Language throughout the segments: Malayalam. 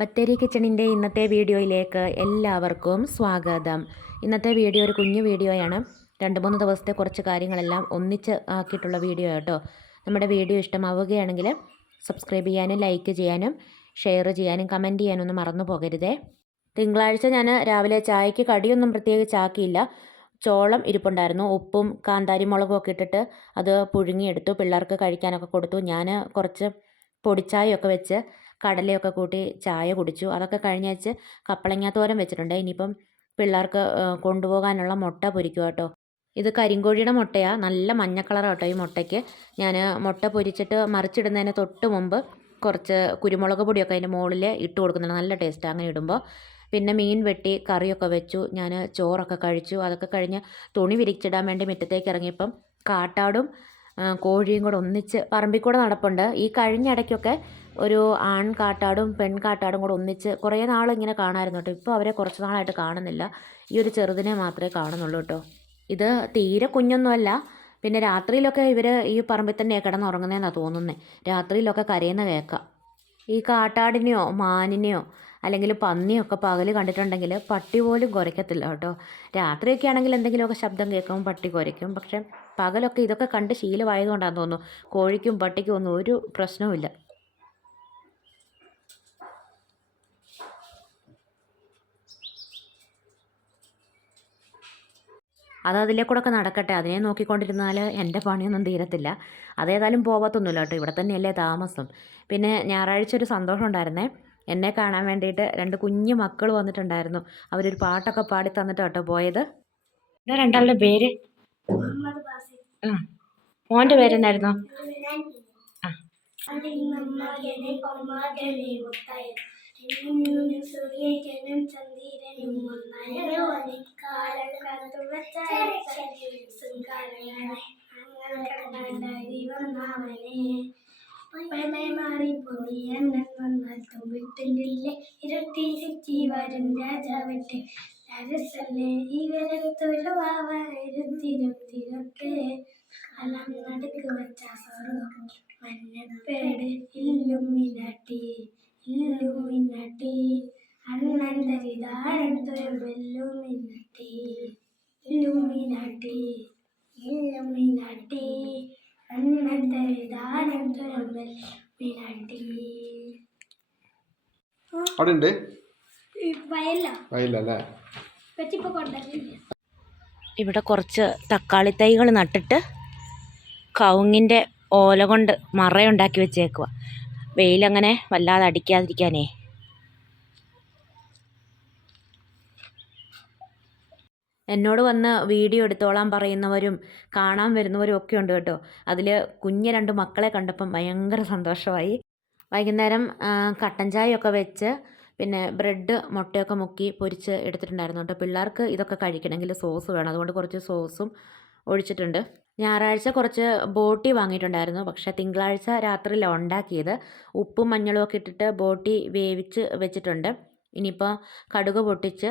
ബത്തേരി കിച്ചണിൻ്റെ ഇന്നത്തെ വീഡിയോയിലേക്ക് എല്ലാവർക്കും സ്വാഗതം. ഇന്നത്തെ വീഡിയോ ഒരു കുഞ്ഞു വീഡിയോയാണ്. 2-3 ദിവസത്തെ കുറച്ച് കാര്യങ്ങളെല്ലാം ഒന്നിച്ച് ആക്കിയിട്ടുള്ള വീഡിയോ കേട്ടോ. നമ്മുടെ വീഡിയോ ഇഷ്ടമാവുകയാണെങ്കിൽ സബ്സ്ക്രൈബ് ചെയ്യാനും ലൈക്ക് ചെയ്യാനും ഷെയർ ചെയ്യാനും കമൻറ്റ് ചെയ്യാനൊന്നും മറന്നു പോകരുതേ. തിങ്കളാഴ്ച ഞാൻ രാവിലെ ചായക്ക് കടിയൊന്നും പ്രത്യേകിച്ച് ആക്കിയില്ല. ചോളം ഇരിപ്പുണ്ടായിരുന്നു, ഉപ്പും കാന്താരി മുളകും ഒക്കെ ഇട്ടിട്ട് അത് പുഴുങ്ങിയെടുത്തു. പിള്ളേർക്ക് കഴിക്കാനൊക്കെ കൊടുത്തു. ഞാൻ കുറച്ച് പൊടിച്ചായയൊക്കെ വെച്ച് കടലയൊക്കെ കൂട്ടി ചായ കുടിച്ചു. അതൊക്കെ കഴിഞ്ഞേച്ച് കപ്പളങ്ങ തോരൻ വെച്ചിട്ടുണ്ട്. ഇനിയിപ്പം പിള്ളേർക്ക് കൊണ്ടുപോകാനുള്ള മുട്ട പൊരിക്കുക കേട്ടോ. ഇത് കരിങ്കോഴിയുടെ മുട്ടയാണ്, നല്ല മഞ്ഞ കളറാണ് കേട്ടോ ഈ മുട്ടയ്ക്ക്. ഞാൻ മുട്ട പൊരിച്ചിട്ട് മറിച്ചിടുന്നതിന് തൊട്ട് മുമ്പ് കുറച്ച് കുരുമുളക് പൊടിയൊക്കെ അതിൻ്റെ മുകളിൽ ഇട്ട് കൊടുക്കുന്നുണ്ട്. നല്ല ടേസ്റ്റാണ് അങ്ങനെ ഇടുമ്പോൾ. പിന്നെ മീൻ വെട്ടി കറിയൊക്കെ വെച്ചു. ഞാൻ ചോറൊക്കെ കഴിച്ചു. അതൊക്കെ കഴിഞ്ഞ് തുണി വിരിച്ചിടാൻ വേണ്ടി മുറ്റത്തേക്ക് ഇറങ്ങിയപ്പം കാട്ടാടും കോഴിയും കൂടെ ഒന്നിച്ച് പറമ്പിൽ കൂടെ നടപ്പുണ്ട്. ഈ കഴിഞ്ഞ ഇടയ്ക്കൊക്കെ ഒരു ആൺ കാട്ടാടും പെൺ കാട്ടാടും കൂടെ ഒന്നിച്ച് കുറേ നാൾ ഇങ്ങനെ കാണാമായിരുന്നു കേട്ടോ. ഇപ്പോൾ അവരെ കുറച്ച് നാളായിട്ട് കാണുന്നില്ല. ഈ ഒരു ചെറുതിനെ മാത്രമേ കാണുന്നുള്ളൂ കേട്ടോ. ഇത് തീരെ കുഞ്ഞൊന്നുമല്ല. പിന്നെ രാത്രിയിലൊക്കെ ഇവർ ഈ പറമ്പിൽ തന്നെയാണ് കിടന്നുറങ്ങുന്നതെന്നാണ് തോന്നുന്നത്. രാത്രിയിലൊക്കെ കരയുന്ന കേൾക്കാം. ഈ കാട്ടാടിനെയോ മാനിനെയോ അല്ലെങ്കിൽ പന്നിയൊക്കെ പകൽ കണ്ടിട്ടുണ്ടെങ്കിൽ പട്ടി പോലും കുരയ്ക്കത്തില്ല കേട്ടോ. രാത്രിയൊക്കെ ആണെങ്കിൽ എന്തെങ്കിലുമൊക്കെ ശബ്ദം കേൾക്കുമ്പോൾ പട്ടി കുരയ്ക്കും. പക്ഷേ പകലൊക്കെ ഇതൊക്കെ കണ്ട് ശീലമായതുകൊണ്ടാണെന്ന് തോന്നുന്നു കോഴിക്കും പട്ടിക്കും ഒന്നും ഒരു പ്രശ്നവുമില്ല. അത് അതിലേക്കൂടെ നടക്കട്ടെ. അതിനെ നോക്കിക്കൊണ്ടിരുന്നാൽ എൻ്റെ പണിയൊന്നും തീരത്തില്ല. അതേതായാലും പോകത്തൊന്നുമില്ല കേട്ടോ. ഇവിടെ തന്നെയല്ലേ താമസം. പിന്നെ ഞായറാഴ്ച ഒരു സന്തോഷം ഉണ്ടായിരുന്നേ. എന്നെ കാണാൻ വേണ്ടിയിട്ട് 2 കുഞ്ഞു മക്കൾ വന്നിട്ടുണ്ടായിരുന്നു. അവരൊരു പാട്ടൊക്കെ പാടി തന്നിട്ട് കേട്ടോ പോയത്. ഇതാ രണ്ടാളുടെ പേര്. ആ, മോൻ്റെ പേരെന്നായിരുന്നു? ആ, സൂര്യനും ചന്ദ്രനും ഒന്നായി കാലക്കാലത്ത് മാറി പോയി എണ്ണൻ വന്നാൽ തുമ്പിട്ടില്ലേ ഇരുട്ടി ചുറ്റി വരും രാജാവട്ടെ രസല്ലേ ഇവരൊക്കെ കലം നടുക്ക് വച്ച സ്വർഗം മഞ്ഞപ്പേട് ഇല്ലുമിനാട്ടി അണ്ണന്റെ വിധാനത്തൊരു വെല്ലുമിനാട്ടി അണ്ണന്റെ വിധാനത്തൊരു വെല്ലുമിനാട്ടി. അവിടെ ഇവിടെ കുറച്ച് തക്കാളി തൈകൾ നട്ടിട്ട് കവുങ്ങിൻ്റെ ഓല കൊണ്ട് മറയുണ്ടാക്കി വെച്ചേക്കുക. വെയിലങ്ങനെ വല്ലാതെ അടിക്കാതിരിക്കാനേ. എന്നോട് വന്ന് വീഡിയോ എടുത്തോളാൻ പറയുന്നവരും കാണാൻ വരുന്നവരും ഒക്കെ ഉണ്ട് കേട്ടോ. അതിൽ കുഞ്ഞ് 2 മക്കളെ കണ്ടപ്പം ഭയങ്കര സന്തോഷമായി. വൈകുന്നേരം കട്ടൻ ചായയൊക്കെ വെച്ച് പിന്നെ ബ്രെഡ് മുട്ടയൊക്കെ മുക്കി പൊരിച്ച് എടുത്തിട്ടുണ്ടായിരുന്നു കേട്ടോ. പിള്ളേർക്ക് ഇതൊക്കെ കഴിക്കണമെങ്കിൽ സോസ് വേണം, അതുകൊണ്ട് കുറച്ച് സോസും ഒഴിച്ചിട്ടുണ്ട്. ഞായറാഴ്ച കുറച്ച് ബോട്ടി വാങ്ങിയിട്ടുണ്ടായിരുന്നു. പക്ഷേ തിങ്കളാഴ്ച രാത്രിയിലാണ് ഉണ്ടാക്കിയത്. ഉപ്പും മഞ്ഞളും ഒക്കെ ഇട്ടിട്ട് ബോട്ടി വേവിച്ച് വെച്ചിട്ടുണ്ട്. ഇനിയിപ്പോൾ കടുക് പൊട്ടിച്ച്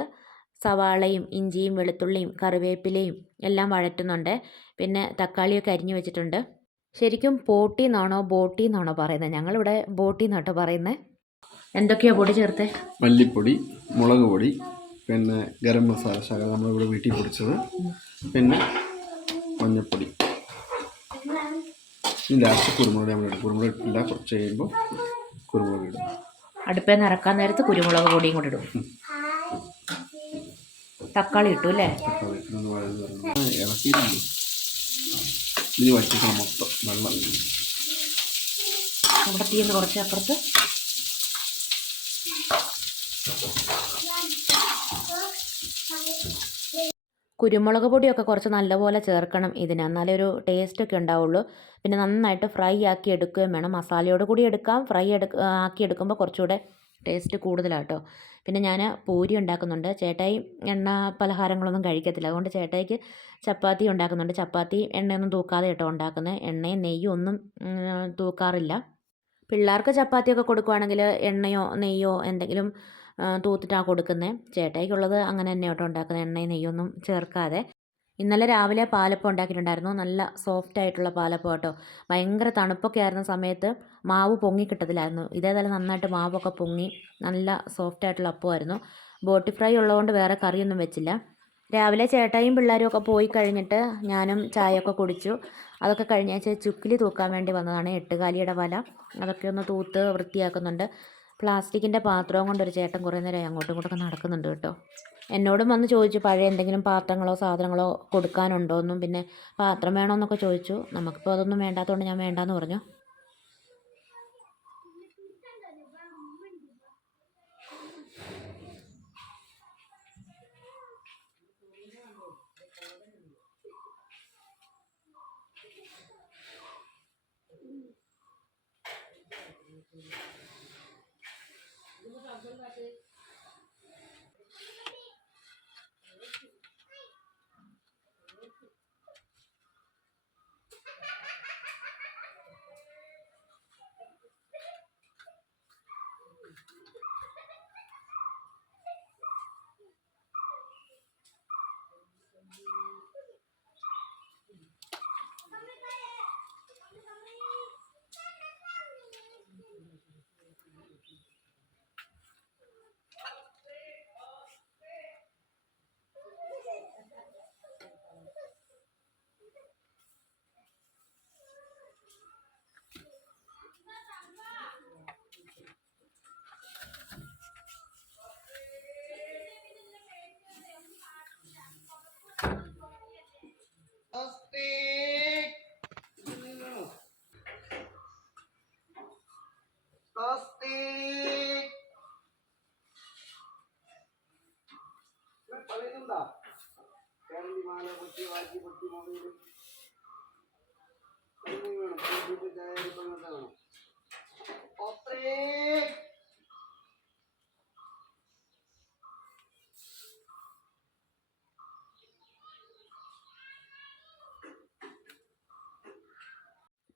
സവാളയും ഇഞ്ചിയും വെളുത്തുള്ളിയും കറിവേപ്പിലയും എല്ലാം വഴറ്റുന്നുണ്ട്. പിന്നെ തക്കാളിയൊക്കെ അരിഞ്ഞു വെച്ചിട്ടുണ്ട്. ശരിക്കും പോട്ടി എന്നാണോ ബോട്ടി എന്നാണോ പറയുന്നത്? ഞങ്ങളിവിടെ ബോട്ടി എന്നാട്ടോ പറയുന്നത്. എന്തൊക്കെയാണ് പൊടി ചേർത്തേ? മല്ലിപ്പൊടി, മുളക് പൊടി, പിന്നെ ഗരം മസാല ശകലം നമ്മളിവിടെ വീട്ടിൽ പൊടിച്ചത്, പിന്നെ മഞ്ഞൾപ്പൊടി, ലാസ്റ്റ് കുരുമുളക് നമ്മളിടും. കുരുമുളക് ഇട്ടില്ല, കുറച്ച് കഴിയുമ്പോൾ കുരുമുളക് ഇടും. അടുപ്പേ നിറക്കാൻ നേരത്ത് കുരുമുളക് പൊടിയും കൂടി ഇടും. തക്കാളി ഇട്ടു അല്ലേ? തക്കാളി ഇളക്കിയിട്ടുണ്ട്. ഇനി വറ്റിക്കണം മൊത്തം വെള്ളം. അവിടെ തീന്ന് കുറച്ച് അപ്പുറത്ത് കുരുമുളക് പൊടിയൊക്കെ കുറച്ച് നല്ലപോലെ ചേർക്കണം ഇതിന്, എന്നാലേ ഒരു ടേസ്റ്റൊക്കെ ഉണ്ടാവുള്ളൂ. പിന്നെ നന്നായിട്ട് ഫ്രൈ ആക്കി എടുക്കുകയും വേണം. മസാലയോട് കൂടി എടുക്കാം. ഫ്രൈ ആക്കി എടുക്കുമ്പോൾ കുറച്ചുകൂടെ ടേസ്റ്റ് കൂടുതലാട്ടോ. പിന്നെ ഞാൻ പൂരി ഉണ്ടാക്കുന്നുണ്ട്. ചേട്ടായി എണ്ണ പലഹാരങ്ങളൊന്നും കഴിക്കത്തില്ല, അതുകൊണ്ട് ചേട്ടായിക്ക് ചപ്പാത്തി ഉണ്ടാക്കുന്നുണ്ട്. ചപ്പാത്തി എണ്ണയൊന്നും തൂക്കാതെ കേട്ടോ ഉണ്ടാക്കുന്നത്. എണ്ണയും നെയ്യും ഒന്നും തൂക്കാറില്ല. പിള്ളേർക്ക് ചപ്പാത്തിയൊക്കെ കൊടുക്കുവാണെങ്കിൽ എണ്ണയോ നെയ്യോ എന്തെങ്കിലും തൂത്തിട്ടാണ് കൊടുക്കുന്നത്. ചേട്ടായിക്കുള്ളത് അങ്ങനെ തന്നെ കേട്ടോ ഉണ്ടാക്കുന്നത്, എണ്ണയും നെയ്യൊന്നും ചേർക്കാതെ. ഇന്നലെ രാവിലെ പാലപ്പം ഉണ്ടാക്കിയിട്ടുണ്ടായിരുന്നു. നല്ല സോഫ്റ്റ് ആയിട്ടുള്ള പാലപ്പം കേട്ടോ. ഭയങ്കര തണുപ്പൊക്കെ ആയിരുന്ന സമയത്ത് മാവ് പൊങ്ങി കിട്ടത്തില്ലായിരുന്നു. ഇതേതായാലും നന്നായിട്ട് മാവൊക്കെ പൊങ്ങി നല്ല സോഫ്റ്റ് ആയിട്ടുള്ള അപ്പമായിരുന്നു. ബോട്ടി ഫ്രൈ ഉള്ളതുകൊണ്ട് വേറെ കറിയൊന്നും വെച്ചില്ല. രാവിലെ ചേട്ടായും പിള്ളേരും ഒക്കെ പോയി കഴിഞ്ഞിട്ട് ഞാനും ചായയൊക്കെ കുടിച്ചു. അതൊക്കെ കഴിഞ്ഞേച്ച് ചുക്കിലി തൂക്കാൻ വേണ്ടി വന്നതാണ്. എട്ടുകാലിയുടെ വല അതൊക്കെ ഒന്ന് തൂത്ത് വൃത്തിയാക്കുന്നുണ്ട്. പ്ലാസ്റ്റിക്കിൻ്റെ പാത്രവും കൊണ്ടൊരു ചേട്ടൻ കുറേ നേരം അങ്ങോട്ടും ഇങ്ങോട്ടൊക്കെ നടക്കുന്നുണ്ട് കേട്ടോ. എന്നോടും വന്ന് ചോദിച്ചു പഴയ എന്തെങ്കിലും പാത്രങ്ങളോ സാധനങ്ങളോ കൊടുക്കാനുണ്ടോ എന്നും, പിന്നെ പാത്രം വേണമെന്നൊക്കെ ചോദിച്ചു. നമുക്കിപ്പോൾ അതൊന്നും വേണ്ടാത്തതുകൊണ്ട് ഞാൻ വേണ്ടാന്ന് പറഞ്ഞു.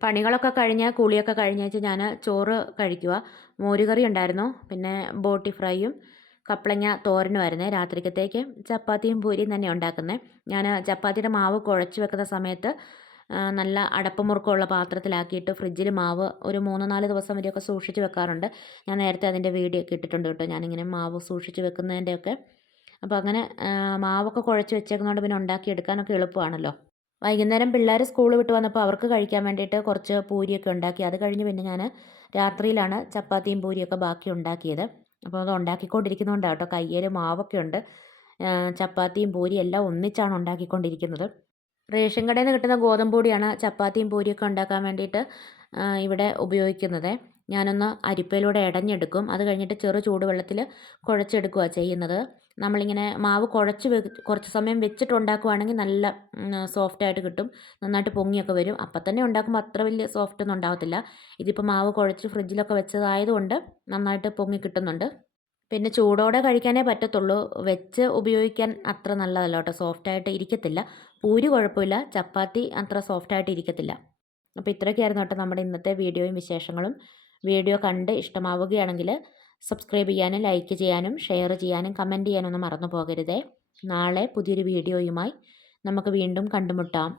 പണികളൊക്കെ കഴിഞ്ഞ് കുളിയൊക്കെ കഴിഞ്ഞേച്ച് ഞാൻ ചോറ് കഴിക്കുക. മോരുകറി ഉണ്ടായിരുന്നു, പിന്നെ ബോട്ടി ഫ്രൈയും കപ്പളങ്ങ തോരനുമായിരുന്നു. രാത്രിക്കത്തേക്ക് ചപ്പാത്തിയും പൂരിയും തന്നെ ഉണ്ടാക്കുന്നത്. ഞാൻ ചപ്പാത്തിയുടെ മാവ് കുഴച്ച് വെക്കുന്ന സമയത്ത് നല്ല അടപ്പ് മുറുക്കമുള്ള പാത്രത്തിലാക്കിയിട്ട് ഫ്രിഡ്ജിൽ മാവ് ഒരു 3-4 ദിവസം വരെയൊക്കെ സൂക്ഷിച്ച് വെക്കാറുണ്ട്. ഞാൻ നേരത്തെ അതിൻ്റെ വീഡിയോ ഒക്കെ ഇട്ടിട്ടുണ്ട് കേട്ടോ, ഞാനിങ്ങനെ മാവ് സൂക്ഷിച്ച് വെക്കുന്നതിൻ്റെയൊക്കെ. അപ്പോൾ അങ്ങനെ മാവൊക്കെ കുഴച്ച് വെച്ചേക്കുന്നതുകൊണ്ട് പിന്നെ ഉണ്ടാക്കിയെടുക്കാനൊക്കെ എളുപ്പമാണല്ലോ. വൈകുന്നേരം പിള്ളേർ സ്കൂൾ വിട്ട് വന്നപ്പോൾ അവർക്ക് കഴിക്കാൻ വേണ്ടിയിട്ട് കുറച്ച് പൂരിയൊക്കെ ഉണ്ടാക്കി. അത് കഴിഞ്ഞ് പിന്നെ ഞാൻ രാത്രിയിലാണ് ചപ്പാത്തിയും പൂരിയൊക്കെ ബാക്കി ഉണ്ടാക്കിയത്. അപ്പോൾ അത് ഉണ്ടാക്കിക്കൊണ്ടിരിക്കുന്നതുകൊണ്ടാണ് കേട്ടോ, കയ്യിൽ മാവൊക്കെ ഉണ്ട്. ചപ്പാത്തിയും പൂരിയും എല്ലാം ഒന്നിച്ചാണ് ഉണ്ടാക്കിക്കൊണ്ടിരിക്കുന്നത്. റേഷൻ കടയിൽ നിന്ന് കിട്ടുന്ന ഗോതമ്പ് പൊടിയാണ് ചപ്പാത്തിയും പൂരിയൊക്കെ ഉണ്ടാക്കാൻ വേണ്ടിയിട്ട് ഇവിടെ ഉപയോഗിക്കുന്നത്. ഞാനൊന്ന് അരിപ്പയിലൂടെ ഇടഞ്ഞെടുക്കും. അത് കഴിഞ്ഞിട്ട് ചെറു ചൂടുവെള്ളത്തിൽ കുഴച്ചെടുക്കുകയാണ് ചെയ്യുന്നത്. നമ്മളിങ്ങനെ മാവ് കുറച്ച് സമയം വെച്ചിട്ട് ഉണ്ടാക്കുകയാണെങ്കിൽ നല്ല സോഫ്റ്റായിട്ട് കിട്ടും, നന്നായിട്ട് പൊങ്ങിയൊക്കെ വരും. അപ്പം തന്നെ ഉണ്ടാക്കുമ്പോൾ അത്ര വലിയ സോഫ്റ്റ് ഒന്നും ഉണ്ടാകത്തില്ല. ഇതിപ്പോൾ മാവ് കുഴച്ച് ഫ്രിഡ്ജിലൊക്കെ വെച്ചതായതുകൊണ്ട് നന്നായിട്ട് പൊങ്ങി കിട്ടുന്നുണ്ട്. പിന്നെ ചൂടോടെ കഴിക്കാനേ പറ്റത്തുള്ളൂ, വെച്ച് ഉപയോഗിക്കാൻ അത്ര നല്ലതല്ല കേട്ടോ, സോഫ്റ്റായിട്ട് ഇരിക്കത്തില്ല. പൂരി കുഴപ്പമില്ല, ചപ്പാത്തി അത്ര സോഫ്റ്റായിട്ട് ഇരിക്കത്തില്ല. അപ്പോൾ ഇത്രയൊക്കെയായിരുന്നു കേട്ടോ നമ്മുടെ ഇന്നത്തെ വീഡിയോയും വിശേഷങ്ങളും. വീഡിയോ കണ്ട് ഇഷ്ടമാവുകയാണെങ്കിൽ സബ്സ്ക്രൈബ് ചെയ്യാനും ലൈക്ക് ചെയ്യാനും ഷെയർ ചെയ്യാനും കമൻറ്റ് ചെയ്യാനൊന്നും മറന്നു പോകരുതേ. നാളെ പുതിയൊരു വീഡിയോയുമായി നമുക്ക് വീണ്ടും കണ്ടുമുട്ടാം.